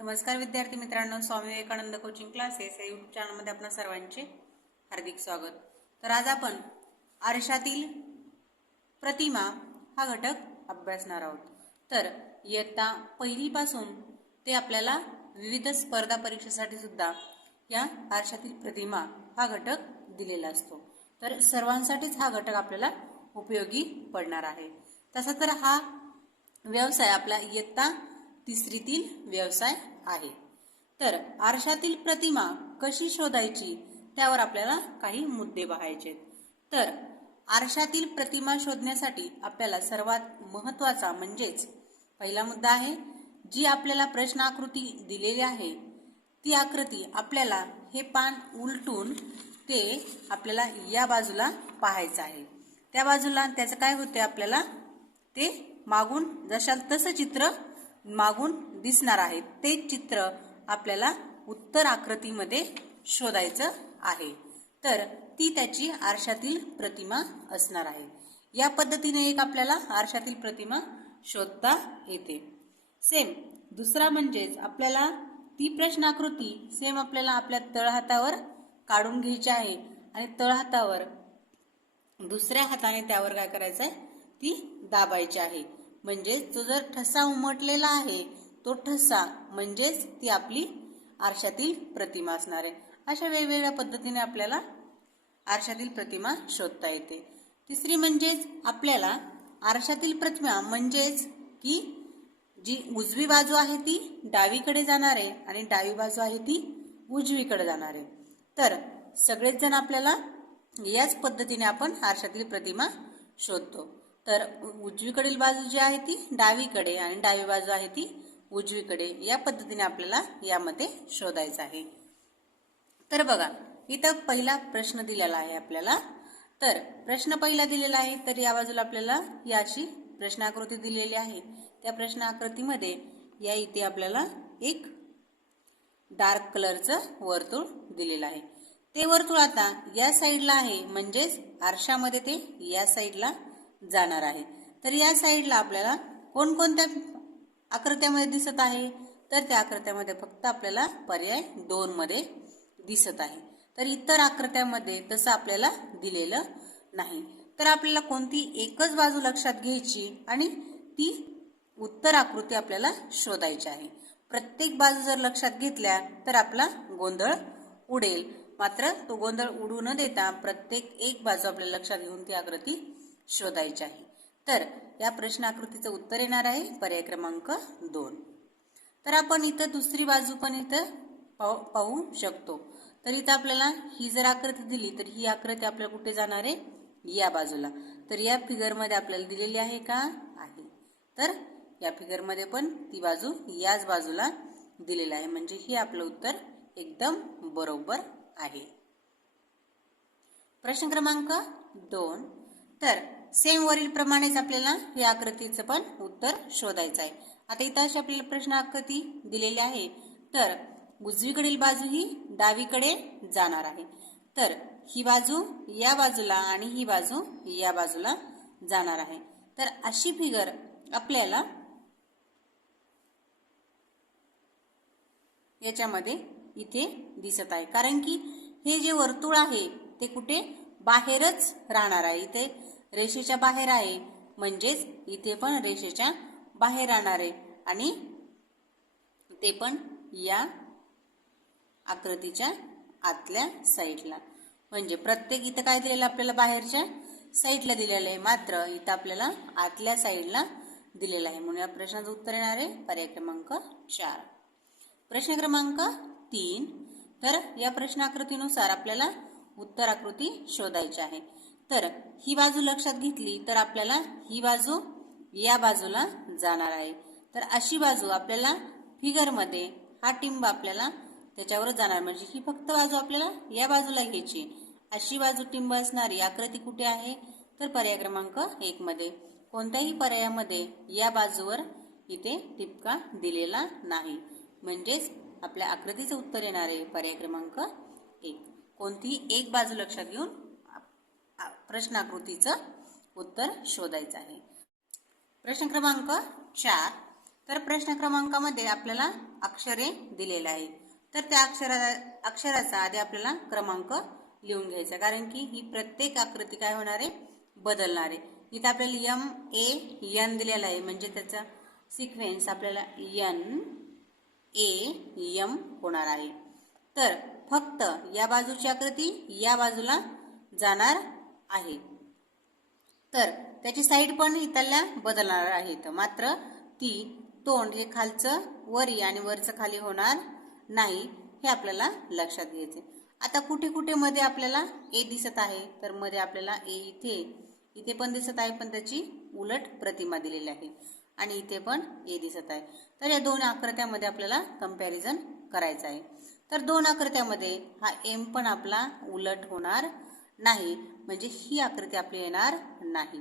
नमस्कार विद्यार्थी मित्रांनो, स्वामी विवेकानंद कोचिंग क्लासेस या यूट्यूब चॅनलमध्ये आपणा सर्वांचे हार्दिक स्वागत। तर आज आपण आरशातील प्रतिमा हा घटक अभ्यासणार आहोत। तर इयत्ता पहिली पासून ते आपल्याला विविध स्पर्धा परीक्षेसाठी सुद्धा या आरशातील प्रतिमा हा घटक दिलेला असतो। तर सर्वांसाठीच हा घटक आपल्याला उपयोगी पडणार आहे। तसा तर हा व्यवसाय आपला इयत्ता तिसरीतील व्यवसाय आहे। तर आरशातील प्रतिमा कशी शोधायची त्यावर आपल्याला काही मुद्दे पाहायचे। तर आरशातील प्रतिमा शोधण्यासाठी आपल्याला सर्वात महत्त्वाचा म्हणजेच पहिला मुद्दा आहे, जी आपल्याला प्रश्न आकृती दिलेली आहे ती आकृती आपल्याला हे पान उलटून ते आपल्याला या बाजूला पाहायचं आहे। त्या बाजूला त्याचं काय होते, आपल्याला ते मागून जशाल तसं चित्र मागून दिसणार आहे। ते चित्र आपल्याला उत्तर आकृतीमध्ये शोधायचं आहे। तर ती त्याची आरशातील प्रतिमा असणार आहे। या पद्धतीने एक आपल्याला आरशातील प्रतिमा शोधता येते। सेम दुसरा म्हणजेच आपल्याला ती प्रश्न आकृती सेम आपल्याला आपल्या तळहातावर काढून घ्यायची आहे आणि तळहातावर दुसऱ्या हाताने त्यावर काय करायचं आहे, ती दाबायची आहे। म्हणजे तो जर ठसा उमटलेला आहे तो ठसा म्हणजेच ती आपली आरशातील प्रतिमा असणार आहे। अशा वेगवेगळ्या पद्धतीने आपल्याला आरशातील प्रतिमा शोधता येते। तिसरी म्हणजेच आपल्याला आरशातील प्रतिमा म्हणजेच की जी उजवी बाजू आहे ती डावीकडे जाणार आहे आणि डावी बाजू आहे ती उजवीकडे जाणार आहे। तर सगळेच जण आपल्याला याच पद्धतीने आपण आरशातील प्रतिमा शोधतो। तर उजवीकडील बाजू जी आहे ती डावीकडे आणि डावी बाजू आहे ती उजवीकडे, या पद्धतीने आपल्याला यामध्ये शोधायचं आहे। तर बघा, इथं पहिला प्रश्न दिलेला आहे आपल्याला। तर प्रश्न पहिला दिलेला आहे, तर या बाजूला आपल्याला ही अशी प्रश्नाकृती दिलेली आहे। त्या प्रश्नाकृतीमध्ये या इथे आपल्याला एक डार्क कलरचं वर्तुळ दिलेलं आहे। ते वर्तुळ आता या साईडला आहे, म्हणजेच आरशामध्ये ते या साईडला जाणार आहे। तर या साईडला आपल्याला कोणकोणत्या आकृत्यामध्ये दिसत आहे, तर त्या आकृत्यामध्ये फक्त आपल्याला पर्याय 2 मध्ये दिसत आहे। तर इतर आकृत्यामध्ये तसं आपल्याला दिलेलं नाही। तर आपल्याला कोणती एकच बाजू लक्षात घ्यायची आणि ती उत्तर आकृती आपल्याला शोधायची आहे। प्रत्येक बाजू जर लक्षात घेतल्या तर आपला गोंधळ उडेल। मात्र तो गोंधळ उडू न देता प्रत्येक एक बाजू आपल्याला लक्षात घेऊन ती आकृती शोधायची आहे। तर या प्रश्न आकृतीचं उत्तर येणार आहे पर्याय क्रमांक 2। तर आपण इथं दुसरी बाजू पण इथं पाहू शकतो। तर इथं आपल्याला ही जर आकृती दिली तर ही आकृती आपल्याला कुठे जाणार आहे, या बाजूला। तर या फिगरमध्ये आपल्याला दिलेली आहे का, आहे। तर या फिगरमध्ये पण ती बाजू याच बाजूला दिलेली आहे, म्हणजे हे आपलं उत्तर एकदम बरोबर आहे। प्रश्न क्रमांक 2, तर सेम वरील प्रमाणेच आपल्याला या आकृतीचं पण उत्तर शोधायचं आहे। आता इथं अशी आपल्याला प्रश्न आकृती दिलेली आहे। तर उजवीकडील बाजू ही डावीकडे जाणार आहे। तर ही बाजू या बाजूला आणि ही बाजू या बाजूला जाणार आहे। तर अशी फिगर आपल्याला याच्यामध्ये इथे दिसत आहे, कारण की हे जे वर्तुळ आहे ते कुठे बाहेरच राहणार आहे। इथे रेषेच्या बाहेर आहे, म्हणजेच इथे पण रेषेच्या बाहेर राहणार आहे आणि ते पण या आकृतीच्या आतल्या साईडला। म्हणजे प्रत्येक इथं काय दिलेलं आपल्याला बाहेरच्या साईडला दिलेलं आहे, मात्र इथं आपल्याला आतल्या साईडला दिलेलं आहे। म्हणून या प्रश्नाचं उत्तर येणार आहे पर्याय क्रमांक 4। प्रश्न क्रमांक 3, तर या प्रश्न आकृतीनुसार आपल्याला उत्तर आकृती शोधायची आहे। तर ही बाजू लक्षात घेतली तर आपल्याला ही बाजू या बाजूला जाणार आहे। तर अशी बाजू आपल्याला फिगरमध्ये हा टिंब आपल्याला त्याच्यावर जाणार, म्हणजे ही फक्त बाजू आपल्याला या बाजूला घ्यायची। अशी बाजू टिंब असणारी आकृती कुठे आहे, तर पर्याय क्रमांक 1 मध्ये। कोणत्याही पर्यायामध्ये या बाजूवर इथे टिपका दिलेला नाही, म्हणजेच आपल्या आकृतीचं उत्तर येणार आहे पर्याय क्रमांक 1। कोणतीही एक बाजू लक्षात घेऊन प्रश्न आकृतीचं उत्तर शोधायचं आहे। प्रश्न क्रमांक 4, तर प्रश्न क्रमांकामध्ये आपल्याला अक्षरे दिलेले आहे, तर त्या अक्षराचा आधी आपल्याला क्रमांक लिहून घ्यायचा, कारण की ही प्रत्येक आकृती काय होणार आहे, बदलणार आहे. इथे आपल्याला MAN दिलेला आहे, म्हणजे त्याचा सिक्वेन्स आपल्याला NAM होणार आहे. तर फक्त या बाजूची आकृती या बाजूला जाणार आहे, तर त्याची साईड पण इथल्या बदलणार आहेत, मात्र ती तोंड हे खालचं वरी आणि वरचं खाली होणार नाही, हे आपल्याला लक्षात घ्यायचे. आता कुठे कुठे मध्ये आपल्याला ए दिसत आहे, तर मध्ये आपल्याला ए इथे पण दिसत आहे, पण त्याची उलट प्रतिमा दिलेली आहे, आणि इथे पण ए दिसत आहे. तर या दोन आकृत्यामध्ये आपल्याला कंपॅरिझन करायचं आहे. तर दोन आकृत्यामध्ये हा एम पण आपला उलट होणार नाही, म्हणजे ही आकृती आपली येणार नाही.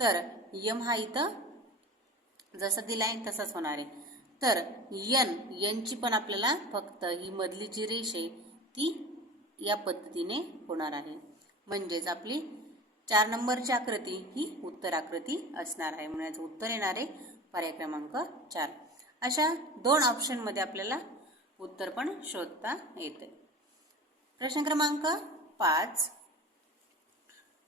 तर यम हा इथं जसा दिलाय तसाच होणार आहे. तर यांची पण आपल्याला फक्त ही मधली जी रेष आहे ती या पद्धतीने होणार आहे, म्हणजेच आपली 4 नंबरची आकृती ही उत्तर आकृती असणार आहे. म्हणून याचं उत्तर येणार आहे पर्याय क्रमांक 4. अशा 2 ऑप्शन मध्ये आपल्याला उत्तर पण शोधता येते. प्रश्न क्रमांक 5.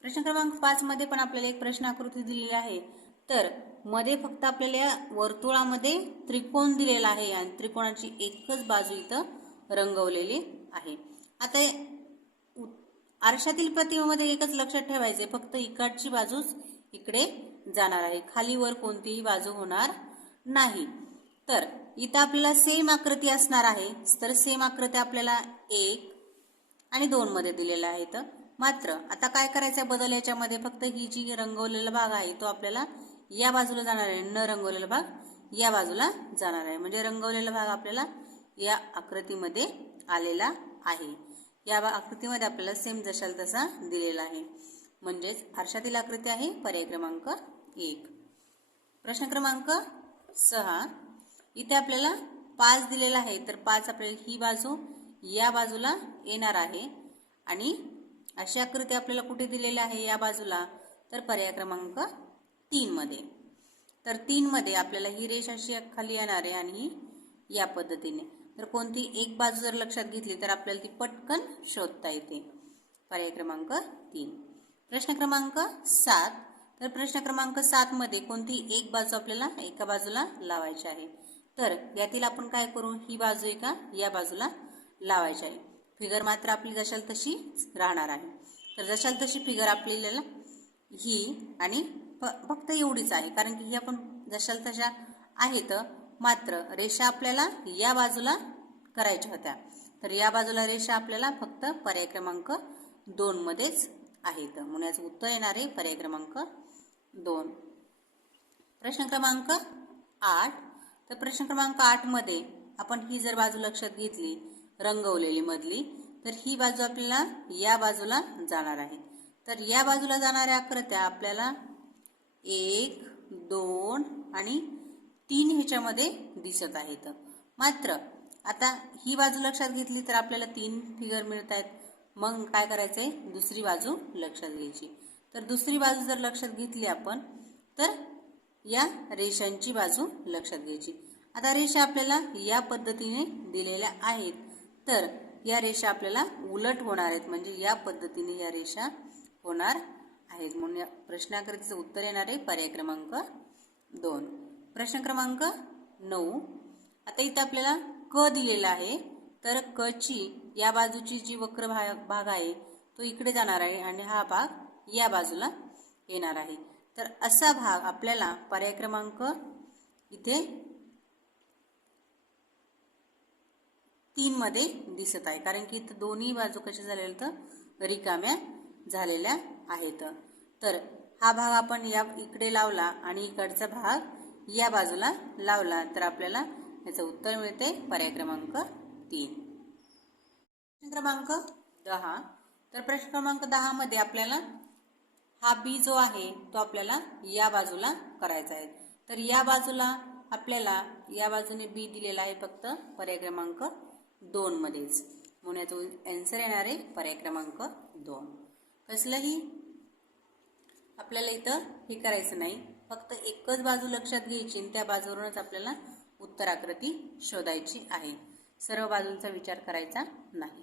प्रश्न क्रमांक 5 मध्ये पण आपल्याला एक प्रश्न आकृती दिलेली आहे. तर मध्ये फक्त आपल्याला या वर्तुळामध्ये त्रिकोण दिलेला आहे आणि त्रिकोणाची एकच बाजू इथं रंगवलेली आहे. आता आरशातील प्रतिमेमध्ये एकच लक्षात ठेवायचे, फक्त इकडची बाजूच इकडे जाणार आहे, खाली वर कोणतीही बाजू होणार नाही. तर इथं आपल्याला सेम आकृती असणार आहे, तर सेम आकृती आपल्याला 1 आणि 2 मध्ये दिलेल्या आहेत. मात्र आता काय करायचं बदल, याच्यामध्ये फक्त ही जी रंगवलेला भाग आहे तो आपल्याला या बाजूला जाणार आहे, न रंगवलेला भाग या बाजूला जाणार आहे. म्हणजे रंगवलेला भाग आपल्याला या आकृतीमध्ये आलेला आहे. या आकृतीमध्ये आपल्याला सेम जशाल तसा दिलेला आहे, म्हणजेच आरशातील आकृती आहे पर्याय क्रमांक 1. प्रश्न क्रमांक 6. इथे आपल्याला 5 दिलेला आहे, तर 5 आपल्याला ही बाजू या बाजूला येणार आहे, आणि अशी आकृती आपल्याला कुठे दिलेली आहे या बाजूला, तर पर्याय क्रमांक 3 मध्ये. तर 3 मध्ये आपल्याला ही रेष अशी खाली येणार आहे आणि या पद्धतीने. तर कोणती एक बाजू जर लक्षात घेतली तर आपल्याला ती पटकन शोधता येते. पर्याय क्रमांक 3. प्रश्न क्रमांक 7. तर प्रश्न क्रमांक 7 मध्ये कोणती एक बाजू आपल्याला एका बाजूला लावायची आहे. तर यातील आपण काय करू, ही बाजू एका या बाजूला लावायची आहे. फिगर मात्र आपली जशाल तशी राहणार आहे. तर जशाल तशी फिगर आपल्याला ही आणि फक्त एवढीच आहे, कारण की ही आपण जशाल तशा आहेत, मात्र रेषा आपल्याला या बाजूला करायच्या होत्या. तर या बाजूला रेषा आपल्याला फक्त पर्याय क्रमांक 2 मध्येच आहेत, म्हणून याचं उत्तर येणार आहे पर्याय क्रमांक 2. प्रश्न क्रमांक 8. तर प्रश्न क्रमांक 8 मध्ये आपण ही जर बाजू लक्षात घेतली रंगवलेली मधली, तर ही बाजू आपल्याला या बाजूला जाणार आहे. तर या बाजूला जाणाऱ्या आकृत्या आपल्याला 1, 2 आणि 3 ह्याच्यामध्ये दिसत आहेत. मात्र आता ही बाजू लक्षात घेतली तर आपल्याला 3 फिगर मिळत आहेत. मग काय करायचंय, दुसरी बाजू लक्षात घ्यायची. तर दुसरी बाजू जर लक्षात घेतली आपण, तर या रेषांची बाजू लक्षात घ्यायची. आता रेषा आपल्याला या पद्धतीने दिलेल्या आहेत, तर या रेषा आपल्याला उलट होणार आहेत, म्हणजे या पद्धतीने या रेषा होणार आहेत. म्हणून या प्रश्नाकरिताचं उत्तर येणार आहे पर्याय क्रमांक 2. प्रश्न क्रमांक 9. आता इथं आपल्याला क दिलेला आहे, तर क ची या बाजूची जी वक्र भाग आहे तो इकडे जाणार आहे आणि हा भाग या बाजूला येणार आहे. तर असा भाग आपल्याला पर्याय क्रमांक इथे 3 मध्ये दिसत आहे, कारण की इथं दोन्ही बाजू कशा झालेल्या तर रिकाम्या झालेल्या आहेत. तर हा भाग आपण या इकडे लावला आणि इकडचा भाग या बाजूला लावला, तर आपल्याला याचं उत्तर मिळते पर्याय क्रमांक 3. प्रश्न क्रमांक 10. तर प्रश्न क्रमांक 10 मध्ये आपल्याला हा बी जो आहे तो आपल्याला या बाजूला करायचा आहे. तर या बाजूला आपल्याला या बाजूने बी दिलेला आहे फक्त पर्याय क्रमांक 2 मध्येच, म्हणून याचं आन्सर येणार आहे पर्याय क्रमांक 2. कसलंही आपल्याला इथं हे करायचं नाही, फक्त एकच बाजू लक्षात घ्यायची आणि त्या बाजूवरूनच आपल्याला उत्तर आकृती शोधायची आहे. सर्व बाजूंचा विचार करायचा नाही.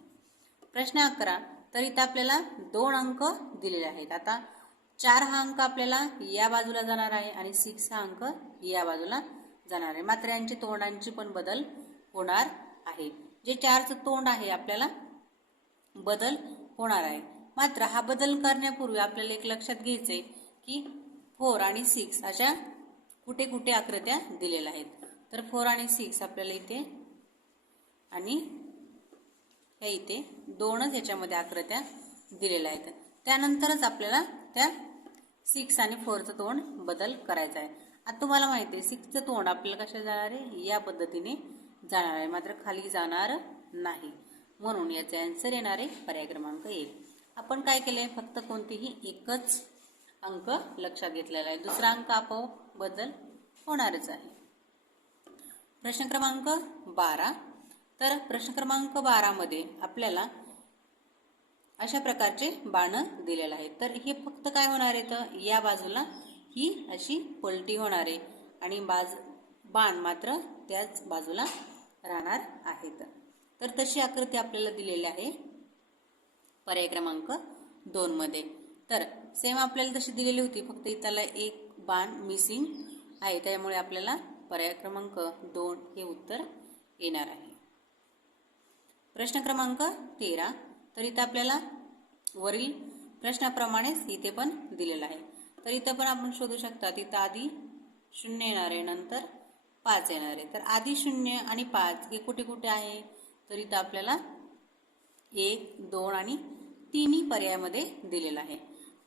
प्रश्न 11. तर इथं आपल्याला 2 अंक दिलेले आहेत. आता 4 हा अंक आपल्याला या बाजूला जाणार आहे आणि 6 हा अंक या बाजूला जाणार आहे. मात्र यांची तोंडांची पण बदल होणार आहे. जे 4चं तोंड आहे आपल्याला बदल होणार आहे. मात्र हा बदल करण्यापूर्वी आपल्याला एक लक्षात घ्यायचंय की 4 आणि 6 अशा कुठे कुठे आकृत्या दिलेल्या आहेत. तर 4 आणि 6 आपल्याला इथे आणि ह्या इथे 2च याच्यामध्ये आकृत्या दिलेल्या आहेत. त्यानंतरच आपल्याला त्या 6 आणि 4चं तोंड बदल करायचं आहे. आता तुम्हाला माहिती आहे 6चं तोंड आपल्याला कशा जाणार आहे, या पद्धतीने जाणार आहे, मात्र खाली जाणार नाही. म्हणून याचा आन्सर येणार आहे पर्याय क्रमांक 1. आपण काय केलंय, फक्त कोणतीही एकच अंक लक्षात घेतलेला आहे. दुसरा अंक आपोआप बदल होणारच आहे. प्रश्न क्रमांक 12. तर प्रश्न क्रमांक 12 मध्ये आपल्याला अशा प्रकारचे बाण दिलेले आहेत. तर हे फक्त काय होणार आहे, तर या बाजूला ही अशी पलटी होणार आहे आणि बाण मात्र त्याच बाजूला राहणार आहेत. तर तशी आकृती आपल्याला दिलेली आहे पर्याय क्रमांक 2 मध्ये. तर सेम आपल्याला तशी दिलेली होती, फक्त इथला एक बाण मिसिंग आहे, त्यामुळे आपल्याला पर्याय क्रमांक 2 हे उत्तर येणार आहे. प्रश्न क्रमांक 13. तर इथं आपल्याला वरील प्रश्नाप्रमाणेच इथे पण दिलेला आहे. तर इथं पण आपण शोधू शकता, तिथं आधी 0 येणार आहे, नंतर 5 येणार आहे. तर आधी 0 आणि 5 हे कुठे कुठे आहे, तर इथं आपल्याला 1, 2 आणि 3 पर्यायामध्ये दिलेला आहे.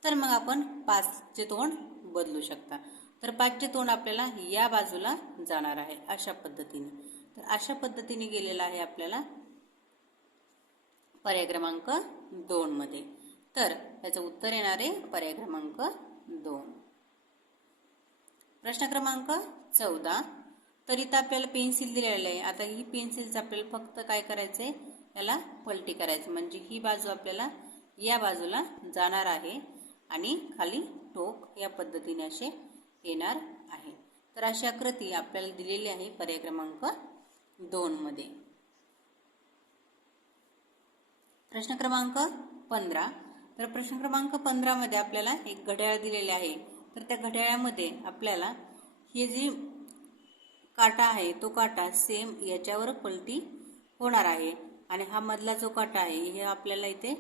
तर मग आपण 5चे तोंड बदलू शकता. तर 5चे तोंड आपल्याला या बाजूला जाणार आहे अशा पद्धतीने. तर अशा पद्धतीने गेलेला आहे आपल्याला पर्याय क्रमांक 2 मध्ये. तर याचं उत्तर येणार आहे पर्याय क्रमांक 2. प्रश्न क्रमांक 14. तर इथं आपल्याला पेन्सिल दिलेलं आहे. आता ही पेन्सिलचं आपल्याला फक्त काय करायचंय, याला पलटी करायचं, म्हणजे ही बाजू आपल्याला या बाजूला जाणार आहे आणि खाली टोक या पद्धतीने असे येणार आहे. तर अशी आकृती आपल्याला दिलेली आहे पर्याय क्रमांक 2 मध्ये. प्रश्न क्रमांक 15. तर प्रश्न क्रमांक 15 मध्ये आपल्याला एक घड्याळ दिलेले आहे. तर त्या घड्याळामध्ये आपल्याला हे जी काटा आहे तो काटा सेम याच्यावर पलटी होणार आहे आणि हा मधला जो काटा आहे हे आपल्याला इथे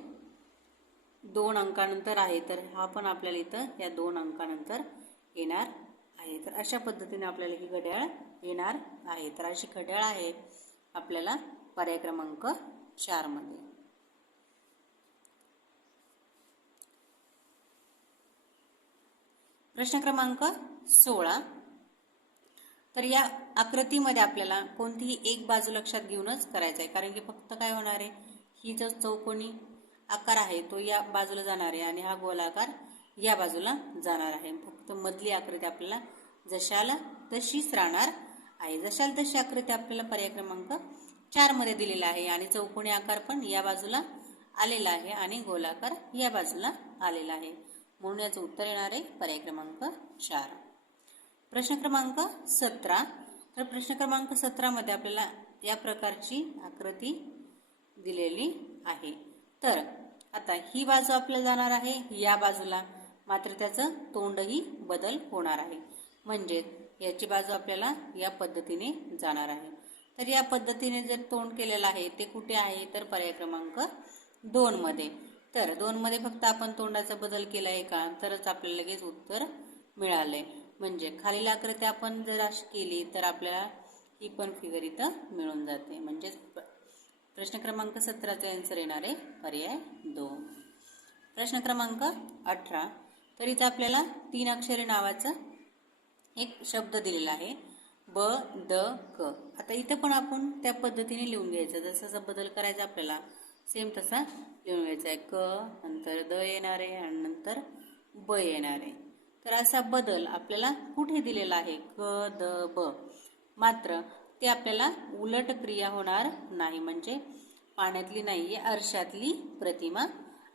2 अंकानंतर आहे. तर हा पण आपल्याला इथं या 2 अंकानंतर येणार आहे. तर अशा पद्धतीने आपल्याला ही घड्याळ येणार आहे. तर अशी घड्याळ आहे आपल्याला पर्याय क्रमांक 4 मध्ये. प्रश्न क्रमांक 16. तर या आकृतीमध्ये आपल्याला कोणतीही एक बाजू लक्षात घेऊनच करायचं आहे, कारण की फक्त काय होणार आहे, ही जो चौकोनी आकार आहे तो या बाजूला जाणार आहे आणि हा गोलाकार या बाजूला जाणार आहे. फक्त मधली आकृती आपल्याला जशाला तशीच राहणार आहे. जशाला तशी आकृती आपल्याला पर्याय क्रमांक 4 मध्ये दिलेला आहे आणि चौकोनी आकार पण या बाजूला आलेला आहे आणि गोलाकार या बाजूला आलेला आहे. म्हणून याचं उत्तर येणार आहे पर्याय क्रमांक 4. प्रश्न क्रमांक 17. तर प्रश्न क्रमांक 17 मध्ये आपल्याला या प्रकारची आकृती दिलेली आहे. तर आता ही बाजू आपल्याला जाणार आहे या बाजूला, मात्र त्याचं तोंडही बदल होणार आहे, म्हणजे याची बाजू आपल्याला या पद्धतीने जाणार आहे. तर या पद्धतीने जर तोंड केलेलं आहे ते कुठे आहे, तर पर्याय क्रमांक 2 मध्ये. तर 2 मध्ये फक्त आपण तोंडाचा बदल केला आहे का, तरच आपल्याला लगेच उत्तर मिळालंय. म्हणजे खालील आकृती आपण जर अशी केली तर आपल्याला ही पण फिगर इथं मिळून जाते. म्हणजे प्रश्न क्रमांक 17चा आन्सर येणार आहे पर्याय 2. प्रश्न क्रमांक 18. तर इथं आपल्याला 3 अक्षरे नावाचं एक शब्द दिलेला आहे, ब द क. आता इथं पण आपण त्या पद्धतीने लिहून घ्यायचं, जसा बदल करायचा आपल्याला सेम तसा लिहून घ्यायचा आहे. क नंतर द येणार आहे आणि नंतर ब येणार आहे. तर असा बदल आपल्याला कुठे दिलेला आहे, क द ब. मात्र ते आपल्याला उलट क्रिया होणार नाही, म्हणजे पाण्यातली नाही, आरशातली प्रतिमा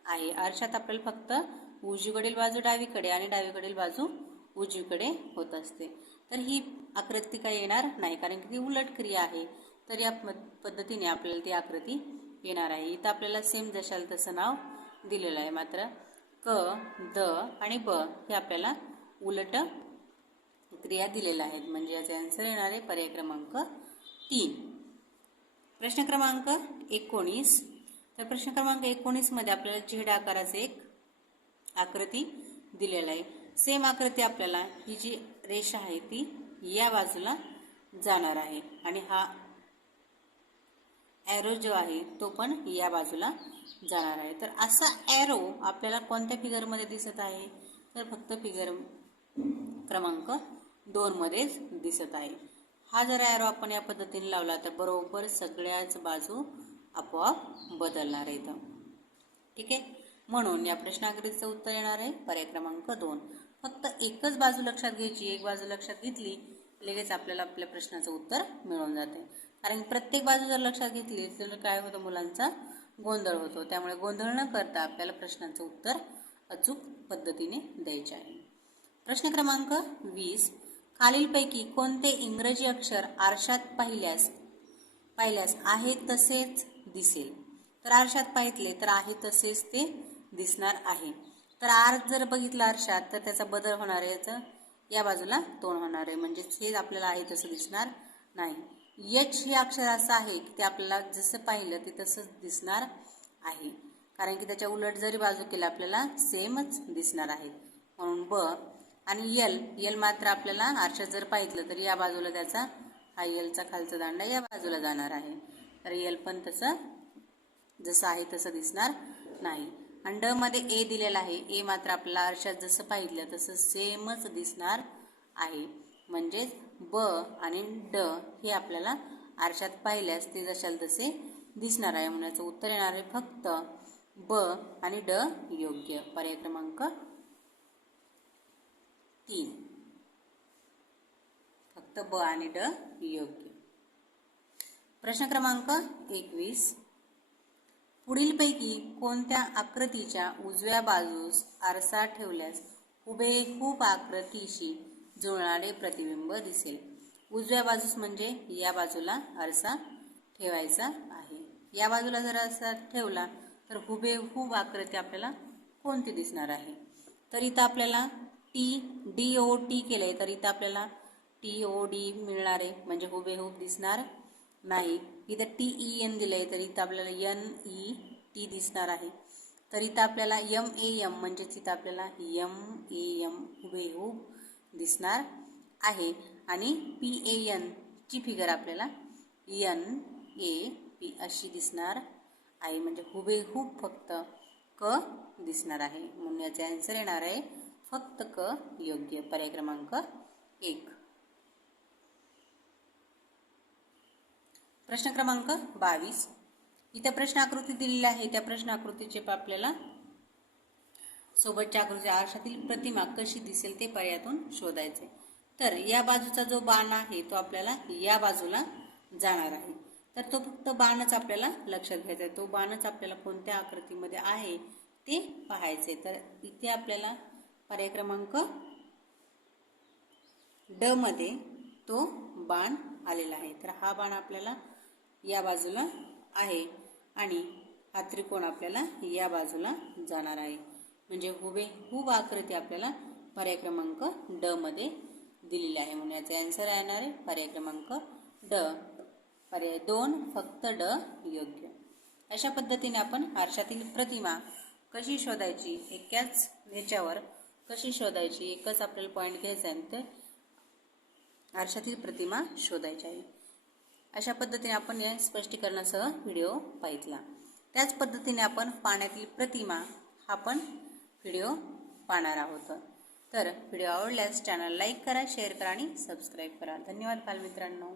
आहे. आरशात आपल्याला फक्त उजवीकडील बाजू डावीकडे आणि डावीकडील बाजू उजवीकडे होत असते. तर ही आकृती काय येणार नाही, कारण की ती उलट क्रिया आहे. तर या पद्धतीने आपल्याला ती आकृती येणार आहे. इथं आपल्याला सेम जशाल तसं नाव दिलेलं आहे, मात्र क, द आणि ब हे आपल्याला उलट क्रिया दिलेल्या आहेत. म्हणजे याचे आन्सर येणार आहे पर्याय क्रमांक 3. प्रश्न क्रमांक 19. तर प्रश्न क्रमांक 19 मध्ये आपल्याला झेड आकाराचे एक आकृती दिलेला आहे. सेम आकृती आपल्याला ही जी रेषा आहे ती या बाजूला जाणार आहे आणि हा ॲरो जो आहे तो पण या बाजूला जाणार आहे. तर असा ॲरो आपल्याला कोणत्या फिगरमध्ये दिसत आहे, तर फक्त फिगर क्रमांक 2 मध्येच दिसत आहे. हा जर ॲरो आपण या पद्धतीने लावला तर बरोबर सगळ्याच बाजू आपोआप बदलणार आहेत. ठीक आहे, म्हणून या प्रश्नाकृतीचं उत्तर येणार आहे पर्याय क्रमांक 2. फक्त एकच बाजू लक्षात घ्यायची. एक बाजू लक्षात घेतली लगेच आपल्याला आपल्या प्रश्नाचं उत्तर मिळून जाते. कारण प्रत्येक बाजू जर लक्षात घेतली तर काय होतं, मुलांचा गोंधळ होतो. त्यामुळे गोंधळ न करता आपल्याला प्रश्नाचं उत्तर अचूक पद्धतीने द्यायचे आहे. प्रश्न क्रमांक 20. खालीलपैकी कोणते इंग्रजी अक्षर आरशात पाहिल्यास आहे तसेच दिसेल? तर आरशात पाहितले तर आहे तसेच ते दिसणार आहे. तर आर जर बघितला आरशात तर त्याचा बदल होणार आहे, याचं या बाजूला तोंड होणार आहे, म्हणजे हे आपल्याला आहे तसं दिसणार नाही. एच हे अक्षर असं आहे की ते आपल्याला जसं पाहिलं ते तसंच दिसणार आहे, कारण की त्याच्या उलट जरी बाजू केला आपल्याला सेमच दिसणार आहे. म्हणून ब आणि यल मात्र आपल्याला आरशात जर पाहितलं तर या बाजूला त्याचा हा यलचा खालचा दांडा या बाजूला जाणार आहे. तर यल पण तसं जसं आहे तसं दिसणार नाही. आणि ड मध्ये ए दिलेला आहे. ए मात्र आपल्याला आरशात जसं पाहिलं तसं सेमच दिसणार आहे. म्हणजेच ब आणि ड हे आपल्याला आरशात पाहिल्यास ते जशाल तसे दिसणार आहे. म्हणून याचं उत्तर येणार आहे फक्त ब आणि ड योग्य. पर्याय क्रमांक 3. फक्त ब आणि ड योग्य. प्रश्न क्रमांक 21. पुढीलपैकी कोणत्या आकृतीच्या उजव्या बाजूस आरसा ठेवल्यास हुबेहूब आकृतीशी जुळणारे प्रतिबिंब दिसेल? उजव्या बाजूस म्हणजे या बाजूला आरसा ठेवायचा आहे. या बाजूला जर आरसा ठेवला तर हुबेहूब आकृती आपल्याला कोणती दिसणार आहे? तर इथं आपल्याला DOT केलंय, तर इथं आपल्याला TOD मिळणार आहे, म्हणजे हुबेहूब दिसणार नाही. इथं TEN दिलंय तर इथं आपल्याला NET दिसणार आहे. तर इथं आपल्याला MAM म्हणजेच इथं आपल्याला MAM हुबेहूब दिसणार आहे. आणि PAN ची फिगर आपल्याला NAP अशी दिसणार आहे, म्हणजे हुबेहूब फक्त क दिसणार आहे. म्हणून याचे आन्सर येणार आहे फक्त क योग्य. पर्याय क्रमांक 1. प्रश्न क्रमांक 22. इथं प्रश्न आकृती दिलेली आहे. त्या प्रश्न आकृतीचे आपल्याला सोबतच्या आकृती आरशातील प्रतिमा कशी दिसेल ते पर्यायातून शोधायचे. तर या बाजूचा जो बाण आहे तो आपल्याला या बाजूला जाणार आहे. तर तो फक्त बाणच आपल्याला लक्षात घ्यायचा आहे. तो बाणच आपल्याला कोणत्या आकृतीमध्ये आहे ते पाहायचे. तर इथे आपल्याला पर्याय क्रमांक ड मध्ये तो बाण आलेला आहे. तर हा बाण आपल्याला या बाजूला आहे आणि हा त्रिकोण आपल्याला या बाजूला जाणार आहे. म्हणजे हुबेहूब आकृती आपल्याला पर्याय क्रमांक ड मध्ये दिलेली आहे. म्हणून याचा आन्सर येणार आहे पर्याय क्रमांक ड. पर्याय 2 फक्त ड योग्य. अशा पद्धतीने आपण आरशातील प्रतिमा कशी शोधायची, एकाच ह्याच्यावर कशी शोधायची, एकच आपल्याला पॉईंट घ्यायचा आहे तर आरशातील प्रतिमा शोधायची आहे. अशा पद्धतीने आपण या स्पष्टीकरणासह व्हिडिओ पाहितला. त्याच पद्धतीने आपण पाण्यातील प्रतिमा हा पण व्हिडिओ पाहणार आहोत. तर व्हिडिओ आवडल्यास चॅनल लाईक करा, शेअर करा आणि सबस्क्राईब करा. धन्यवाद बालमित्रांनो.